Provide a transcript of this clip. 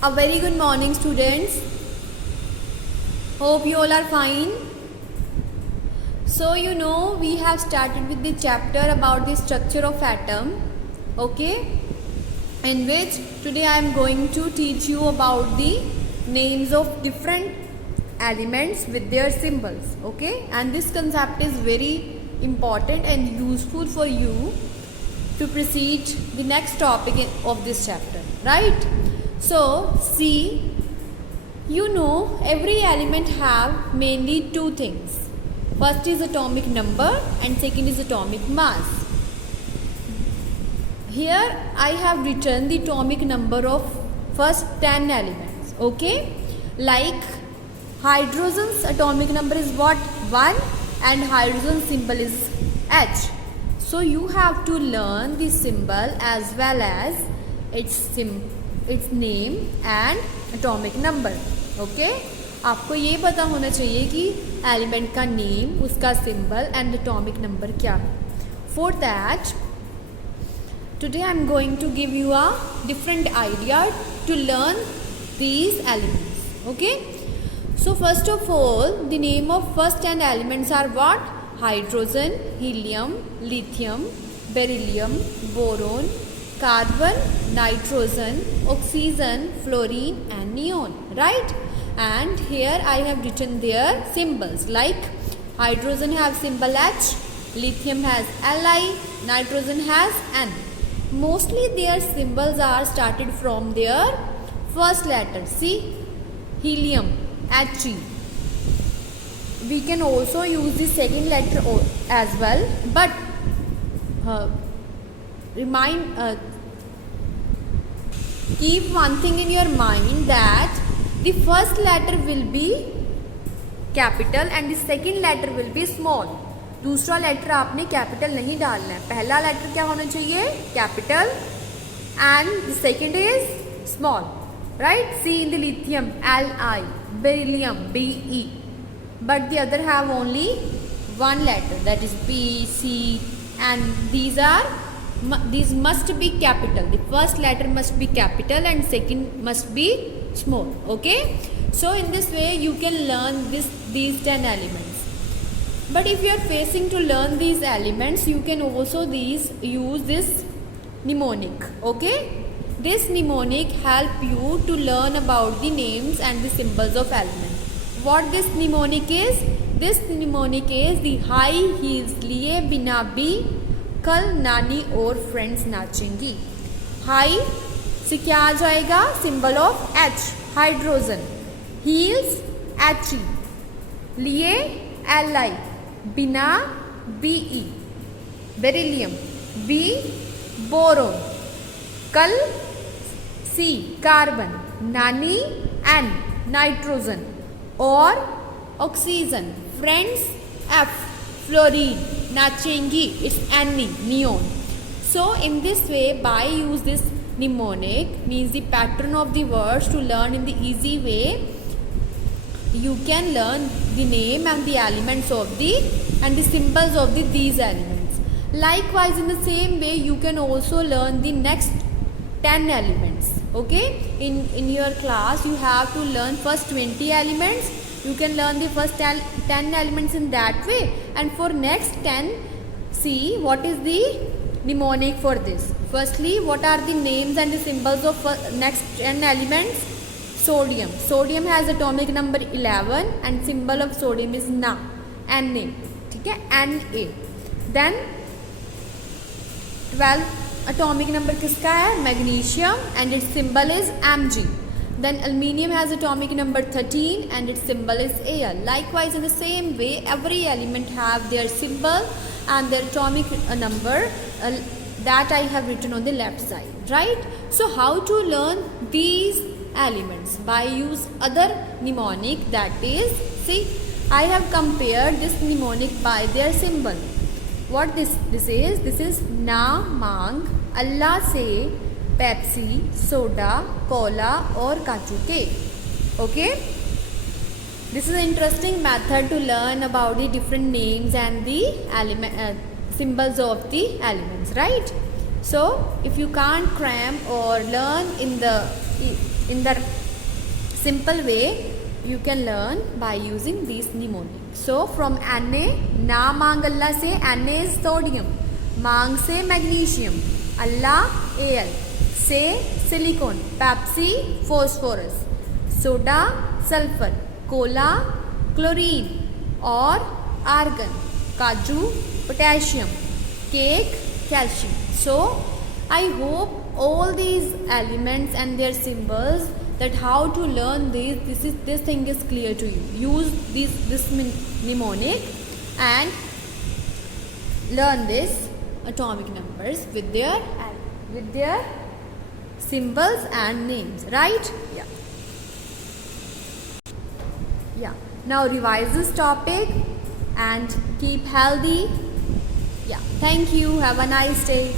A very good morning, students. Hope you all are fine. So we have started with the chapter about the structure of atom, okay, in which today I am going to teach you about the names of different elements with their symbols, okay, and this concept is very important and useful for you to proceed the next topic of this chapter, right? So see, every element have mainly two things. First is atomic number and second is atomic mass. Here I have written the atomic number of first 10 elements, okay? Like hydrogen's atomic number is what? 1 and hydrogen symbol is H. So you have to learn the symbol as well as its name and atomic number, okay? आपको ये पता होना चाहिए कि element का name, उसका symbol and atomic number क्या है. For that today I am going to give you a different idea to learn these elements, okay? So first of all the name of first 10 elements are what? Hydrogen, helium, lithium, beryllium, boron, carbon, nitrogen, oxygen, fluorine and neon, right? And here I have written their symbols, like hydrogen have symbol H, lithium has Li, nitrogen has N. Mostly their symbols are started from their first letter. See, helium, He. We can also use the second letter as well, but keep one thing in your mind that the first letter will be capital and the second letter will be small. दूसरा letter आपने capital नहीं डालना है. पहला letter क्या होना चाहिए? Capital and the second is small, right? See in the lithium Li, beryllium Be, but the other have only one letter, that is B, C, and these must be capital. The first letter must be capital and second must be small, okay? So in this way you can learn these 10 elements. But if you are facing to learn these elements, you can also use this mnemonic, okay? This mnemonic help you to learn about the names and the symbols of elements. What this mnemonic is? This mnemonic is the high heels लिए बिना भी कल नानी और friends नाचेंगी. High से क्या आ जाएगा? Symbol of H, hydrogen. हील्स He, लिए Li, बिना Be, बेरिलियम B, बोरोन, कल C, कार्बन, नानी N, नाइट्रोजन और ऑक्सीजन, फ्रेंड्स F, फ्लोरीन, नाचेंगी it's Ni, neon. So in this way, by use this mnemonic, means the pattern of the words, to learn in the easy way, you can learn the name and the elements of and the symbols of these elements. Likewise, in the same way, you can also learn the next 10 elements, okay? In your class you have to learn first 20 elements. You can learn the first 10 elements in that way, and for next 10, see what is the mnemonic for this. Firstly, what are the names and the symbols of next 10 elements? Sodium. Sodium has atomic number 11 and symbol of sodium is Na, Na. Okay? Na. Then 12 atomic number किसका है? Magnesium and its symbol is Mg. Then aluminium has atomic number 13 and its symbol is Al. Likewise, in the same way, every element have their symbol and their atomic number that I have written on the left side, right? So how to learn these elements? By use other mnemonic, that is, see, I have compared this mnemonic by their symbol. What this is? This is ना मांग अल्लाह से Pepsi, soda, Cola और काजू cake, okay? This is an interesting method to learn about the different names and the symbols of the elements, right? So if you can't cram or learn in the in the simple way you can learn by using these mnemonic. So from Na, na mangalla se Na is sodium, mang se magnesium, Allah Al, se silicon, Pepsi phosphorus, soda sulfur, cola chlorine or argon, kaju potassium, cake calcium. So I hope all these elements and their symbols, that how to learn this thing is clear to you. Use this mnemonic and learn this atomic numbers with their symbols and names, right? Yeah. Now revise this topic and keep healthy. Yeah. Thank you. Have a nice day.